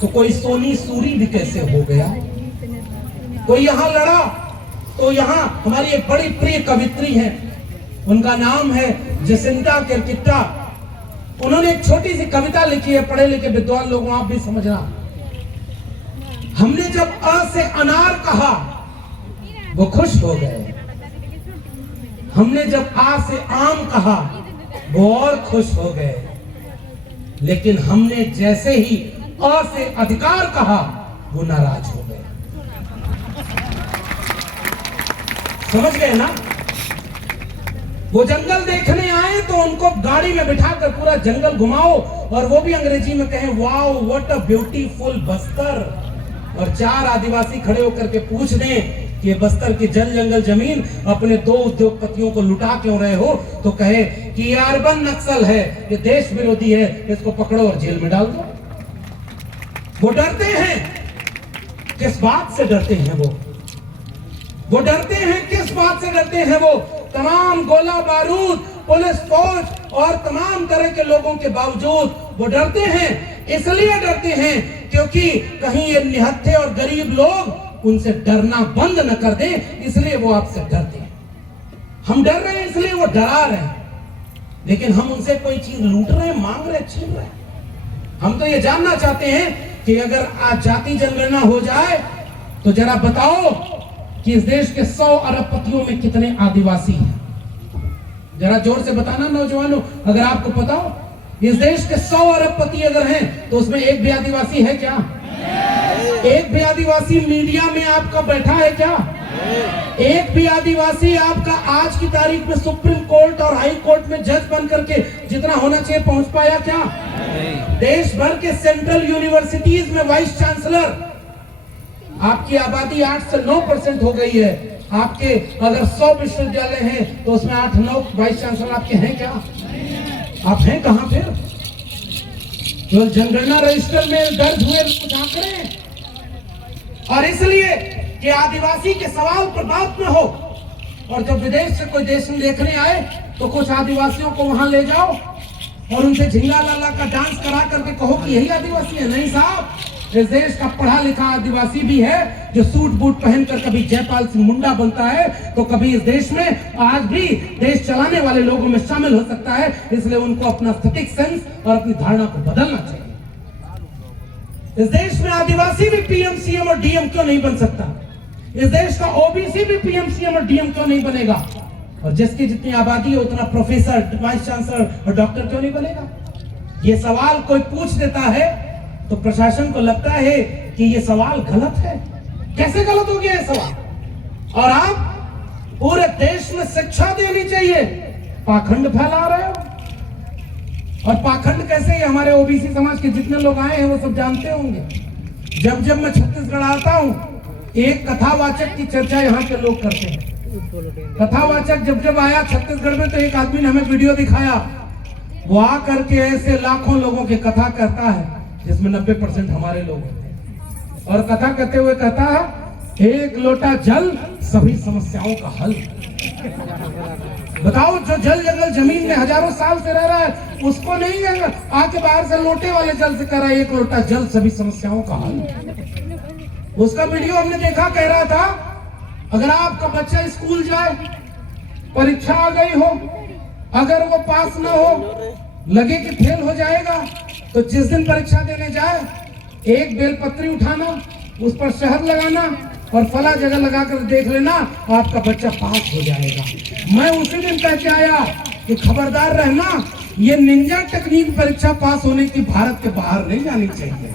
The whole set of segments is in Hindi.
तो कोई सोनी सूरी भी कैसे हो गया। कोई यहां लड़ा तो यहां हमारी एक बड़ी प्रिय कवित्री है, उनका नाम है जसिंता किरकिट्टा। उन्होंने एक छोटी सी कविता लिखी है, पढ़े लिखे विद्वान लोगों आप भी समझना। हमने जब अ से अनार कहा वो खुश हो गए, हमने जब आ से आम कहा वो और खुश हो गए, लेकिन हमने जैसे ही अ से अधिकार कहा वो नाराज हो गए। समझ गए ना। वो जंगल देखने आए तो उनको गाड़ी में बिठाकर पूरा जंगल घुमाओ और वो भी अंग्रेजी में कहें wow what a beautiful Bastar, और चार आदिवासी खड़े होकर के पूछ दें कि बस्तर की जल जंगल जमीन अपने दो उद्योगपतियों को लुटा क्यों रहे हो, तो कहे कि ये अर्बन नक्सल है, ये देश विरोधी है, इसको पकड़ो और जेल में डाल दो। वो डरते हैं, किस बात से डरते हैं वो डरते हैं, किस बात से डरते हैं वो तमाम गोला बारूद, पुलिस फौज और तमाम तरह के लोगों के बावजूद वो डरते हैं। इसलिए डरते हैं क्योंकि कहीं ये निहत्थे और गरीब लोग उनसे डरना बंद न कर दें, इसलिए वो आपसे डरते हैं। हम डर रहे हैं इसलिए वो डरा रहे हैं, लेकिन हम उनसे कोई चीज लूट रहे हैं, मांग रहे हैं, छीन रहे हैं। हम तो ये जानना चाहते हैं कि अगर आज जाति जनगणना हो जाए तो जरा बताओ कि इस देश के 100 अरबपतियों में कितने आदिवासी हैं। जरा जोर से बताना नौजवानों, अगर आपको पता हो इस देश के 100 अरबपति अगर हैं तो उसमें एक भी आदिवासी है क्या? एक भी आदिवासी मीडिया में आपका बैठा है क्या? एक भी आदिवासी आपका आज की तारीख में सुप्रीम कोर्ट और हाई कोर्ट में जज बन करके जितना होना चाहिए पहुंच पाया क्या? देश भर के सेंट्रल यूनिवर्सिटीज में वाइस चांसलर, आपकी आबादी 8 से 9% हो गई है। आपके अगर 100 विश्वविद्यालय हैं तो उसमें 8-9 वाइस चांसलर आपके हैं क्या? आप हैं कहां फिर? तो जनगणना रजिस्टर में दर्ज हुए कुछ आंकड़े, और इसलिए कि आदिवासी के सवाल पर बात न हो, और जब विदेश से कोई देश में देखने आए तो कुछ आदिवासियों को वहां ले जाओ और उनसे झिंगा लाला का डांस करा करके कहो कि यही आदिवासी है। नहीं साहब, इस देश का पढ़ा लिखा आदिवासी भी है जो सूट बूट पहनकर कभी जयपाल सिंह मुंडा बनता है तो कभी इस देश में आज भी देश चलाने वाले लोगों में शामिल हो सकता है। इसलिए उनको अपना एस्थेटिक सेंस और अपनी धारणा को बदलना चाहिए। इस देश में आदिवासी भी पीएम सीएम और डीएम क्यों नहीं बन सकता? इस देश का ओबीसी भी पीएम सीएम और डीएम क्यों नहीं बनेगा? और जिसकी जितनी आबादी है उतना प्रोफेसर, वाइस चांसलर और डॉक्टर क्यों नहीं बनेगा? ये सवाल कोई पूछ देता है तो प्रशासन को लगता है कि ये सवाल गलत है। कैसे गलत हो गया ये सवाल? और आप पूरे देश में शिक्षा देनी चाहिए, पाखंड फैला रहे हो। और पाखंड कैसे? ये हमारे ओबीसी समाज के जितने लोग आए हैं वो सब जानते होंगे। जब मैं छत्तीसगढ़ आता हूं, एक कथावाचक की चर्चा यहाँ के लोग करते हैं। कथावाचक जब आया छत्तीसगढ़ में तो एक आदमी ने हमें वीडियो दिखाया, वो आ करके ऐसे लाखों लोगों की कथा करता है जिसमें 90% हमारे लोग होते हैं, और कथा कहते हुए कहता है एक लोटा जल सभी समस्याओं का हल। बताओ, जो जल जंगल जमीन में हजारों साल से रह रहा है उसको नहीं आके बाहर से लोटे वाले जल से कह रहा है एक लोटा जल सभी समस्याओं का हल। उसका वीडियो हमने देखा, कह रहा था अगर आपका बच्चा स्कूल जाए, परीक्षा आ गई हो, अगर वो पास ना हो, लगे कि फेल हो जाएगा, तो जिस दिन परीक्षा देने जाए एक बेलपत्री उठाना, उस पर शहद लगाना और फला जगह लगाकर देख लेना, आपका बच्चा पास हो जाएगा। मैं उसी दिन कह के आया कि खबरदार रहना, ये निंजा टेक्निक परीक्षा पास होने की भारत के बाहर नहीं जानी चाहिए।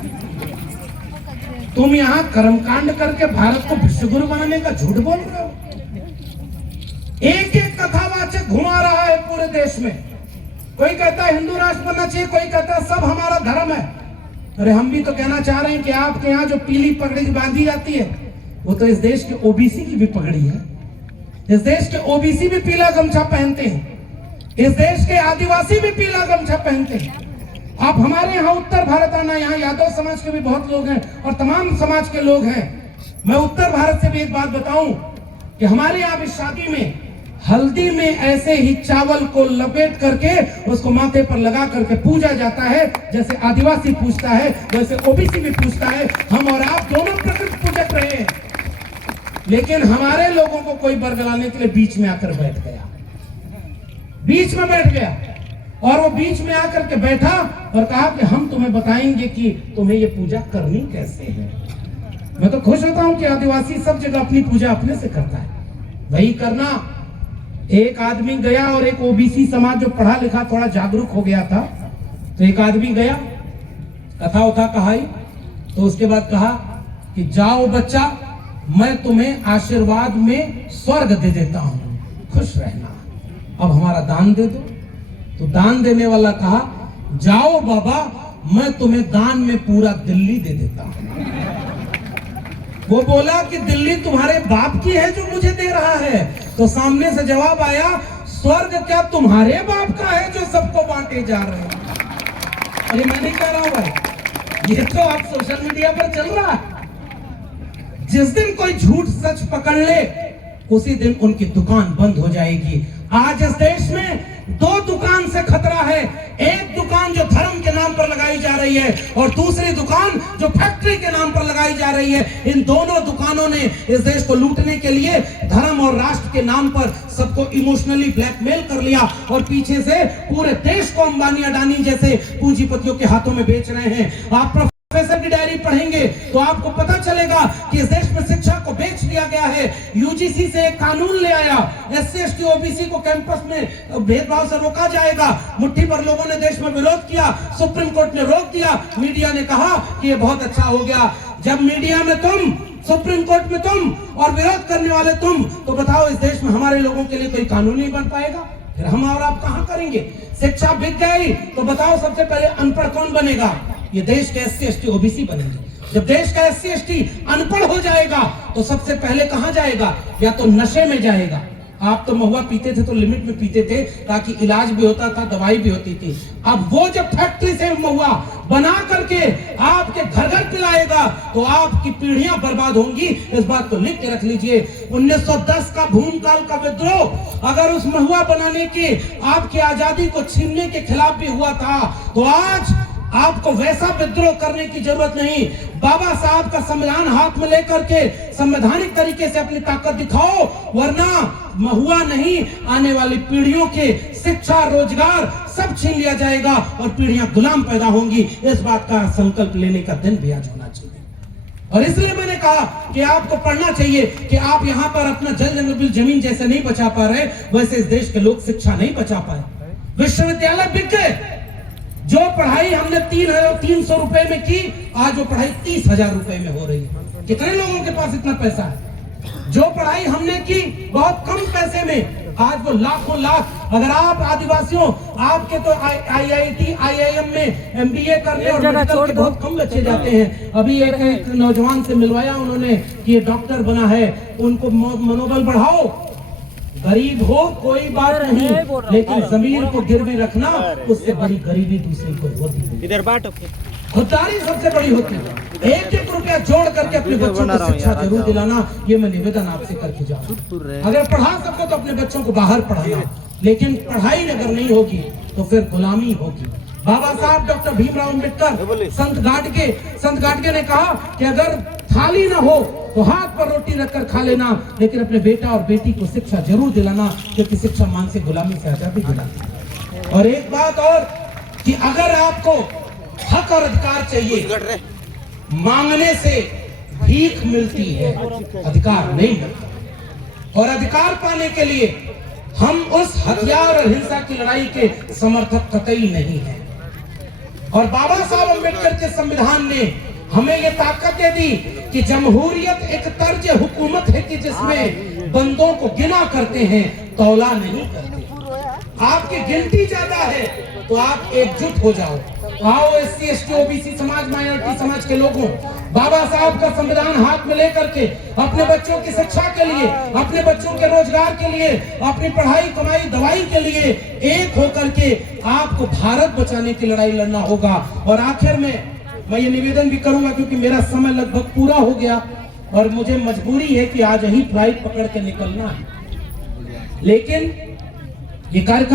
तुम यहाँ कर्मकांड करके भारत को विश्वगुरु बनाने का झूठ बोल रहे हो। एक एक कथावाचक घुमा रहा है पूरे देश में। कोई कहता है हिंदू राष्ट्र बनना चाहिए, कोई कहता है सब हमारा धर्म है। अरे हम भी तो कहना चाह रहे हैं कि आपके यहाँ जो पीली पगड़ी बांधी जाती है वो तो इस देश के ओबीसी की भी पगड़ी है। इस देश के ओबीसी भी पीला गमछा पहनते हैं, इस देश के आदिवासी भी पीला गमछा पहनते हैं। आप हमारे यहाँ उत्तर भारत आना, यहाँ यादव समाज के भी बहुत लोग हैं और तमाम समाज के लोग हैं। मैं उत्तर भारत से भी एक बात बताऊं कि हमारे यहाँ भी शादी में हल्दी में ऐसे ही चावल को लपेट करके उसको माथे पर लगा करके पूजा जाता है। जैसे आदिवासी पूजता है वैसे ओबीसी भी पूजता है। हम और आप दोनों प्रकृति पूजक रहे हैं, लेकिन हमारे लोगों को कोई बरगलाने के लिए बीच में आकर बैठ गया, बीच में बैठ गया। और वो बीच में आकर के बैठा और कहा कि हम तुम्हें बताएंगे कि तुम्हें ये पूजा करनी कैसे है। मैं तो खुश होता हूं कि आदिवासी सब जगह अपनी पूजा अपने से करता है, वही करना। एक आदमी गया और एक ओबीसी समाज जो पढ़ा लिखा थोड़ा जागरूक हो गया था, तो एक आदमी गया, कथा उथा कहाई, तो उसके बाद कहा कि जाओ बच्चा, मैं तुम्हें आशीर्वाद में स्वर्ग दे देता हूं, खुश रहना, अब हमारा दान दे दो। तो दान देने वाला कहा, जाओ बाबा, मैं तुम्हें दान में पूरा दिल्ली दे देता हूं। वो बोला कि दिल्ली तुम्हारे बाप की है जो मुझे दे रहा है। तो सामने से जवाब आया, स्वर्ग क्या तुम्हारे बाप का है जो सबको बांटे जा रहे हैं। अरे मैं नहीं कह रहा हूं भाई, ये तो आप सोशल मीडिया पर चल रहा है। जिस दिन कोई झूठ सच पकड़ ले उसी दिन उनकी दुकान बंद हो जाएगी। आज इस देश में दो दुकान से खतरा है, एक दुकान जो धर्म के नाम पर लगाई जा रही है और दूसरी दुकान जो फैक्ट्री के नाम पर लगाई जा रही है। इन दोनों दुकानों ने इस देश को लूटने के लिए धर्म और राष्ट्र के नाम पर सबको इमोशनली ब्लैकमेल कर लिया और पीछे से पूरे देश को अंबानी अडानी जैसे पूंजीपतियों के हाथों में बेच रहे हैं। आप प्रोफेसर की डायरी पढ़ेंगे तो आपको पता चलेगा कि इस देश में शिक्षा को बेच दिया गया है। यूजीसी से एक कानून ले आया, एससी एसटी ओबीसी को कैंपस में भेदभाव से रोका जाएगा। मुट्ठी भर लोगों ने देश में विरोध किया, सुप्रीम कोर्ट ने रोक दिया। मीडिया ने कहा कि ये बहुत अच्छा हो गया। जब मीडिया में तुम, सुप्रीम कोर्ट में तुम और विरोध करने वाले तुम, तो बताओ इस देश में हमारे लोगों के लिए कोई कानून नहीं बन पाएगा? फिर हम और आप कहां करेंगे? शिक्षा बिक गई तो बताओ सबसे पहले अनपढ़ कौन बनेगा? ये देश के एससी एसटी ओबीसी बनेंगे। जब देश का एससी एसटी अनपढ़ हो जाएगा तो सबसे पहले कहां जाएगा? या तो नशे में जाएगा। आप तो महुआ पीते थे तो लिमिट में पीते थे ताकि इलाज भी होता था, दवाई भी होती थी। अब वो जब फैक्ट्री से महुआ बना करके आपके घर घर पिलाएगा तो आपकी पीढ़ियां बर्बाद होंगी। इस बात को लिख के रख लीजिए। 1910 का भूमकाल का विद्रोह अगर उस महुआ बनाने के, आपकी आजादी को छीनने के खिलाफ भी हुआ था तो आज आपको वैसा विद्रोह करने की जरूरत नहीं। बाबा साहब का संविधान हाथ में लेकर के संवैधानिक तरीके से अपनी ताकत दिखाओ, वरना महुआ नहीं, आने वाली पीढ़ियों के शिक्षा, रोजगार सब छीन लिया जाएगा और पीढ़ियां गुलाम पैदा होंगी। इस बात का संकल्प लेने का दिन भी आज होना चाहिए। और इसलिए मैंने कहा कि आपको पढ़ना चाहिए कि आप यहाँ पर अपना जल जंगल बिल जमीन जैसे नहीं बचा पा रहे, वैसे इस देश के लोग शिक्षा नहीं बचा पाए। विश्वविद्यालय बिक गए। जो पढ़ाई हमने 300 रुपए में की, आज वो पढ़ाई 30,000 रुपए में हो रही है। कितने लोगों के पास इतना पैसा है? जो पढ़ाई हमने की बहुत कम पैसे में, आज वो लाखों लाख। अगर आप आदिवासियों, आपके तो IIT IIM में MBA करने और मेडिकल के बहुत कम बच्चे जाते हैं। अभी एक नौजवान से मिलवाया उन्होंने कि ये डॉक्टर बना है, उनको मनोबल बढ़ाओ। गरीब हो कोई बात नहीं, लेकिन जमीर को गिरवी रखना, उससे बड़ी गरीबी दूसरी कोई होती नहीं। इधर बात खुददारी सबसे बड़ी होती है। एक एक रुपया जोड़ करके अपने बच्चों को शिक्षा जरूर दिलाना, ये मैं निवेदन आपसे करके जाऊँ। अगर पढ़ा सको तो अपने बच्चों को बाहर पढ़ाना, लेकिन पढ़ाई अगर नहीं होगी तो फिर गुलामी होगी। बाबा साहब डॉक्टर भीमराव अंबेडकर, संत गाडगे ने कहा कि अगर थाली ना हो तो हाथ पर रोटी रखकर खा लेना, लेकिन अपने बेटा और बेटी को शिक्षा जरूर दिलाना, क्योंकि शिक्षा मानसिक गुलामी से आजादी दिलाती है। और एक बात और कि अगर आपको हक और अधिकार चाहिए, मांगने से भीख मिलती है, अधिकार नहीं मिलता। और अधिकार पाने के लिए हम उस हथियार और हिंसा की लड़ाई के समर्थक कतई नहीं है। और बाबा साहब अम्बेडकर के संविधान ने हमें ये ताकत दे दी कि जमहूरियत एक तर्ज हुकूमत है कि जिसमें बंदों को गिना करते हैं, तौला नहीं करते। आपकी गिनती ज्यादा है तो आप एकजुट हो जाओ। आओ एससी एसटी ओबीसी समाज, माइनॉरिटी समाज के लोगों, बाबा साहब का संविधान हाथ में लेकर के अपने बच्चों की शिक्षा के लिए, अपने बच्चों के रोजगार के लिए, अपनी पढ़ाई कमाई दवाई के लिए एक होकर के आपको भारत बचाने की लड़ाई लड़ना होगा। और आखिर में मैं ये निवेदन भी करूंगा, क्योंकि मेरा समय लगभग पूरा हो गया और मुझे मजबूरी है कि आज ही फ्लाइट पकड़ के निकलना है। लेकिन ये कार्यक्रम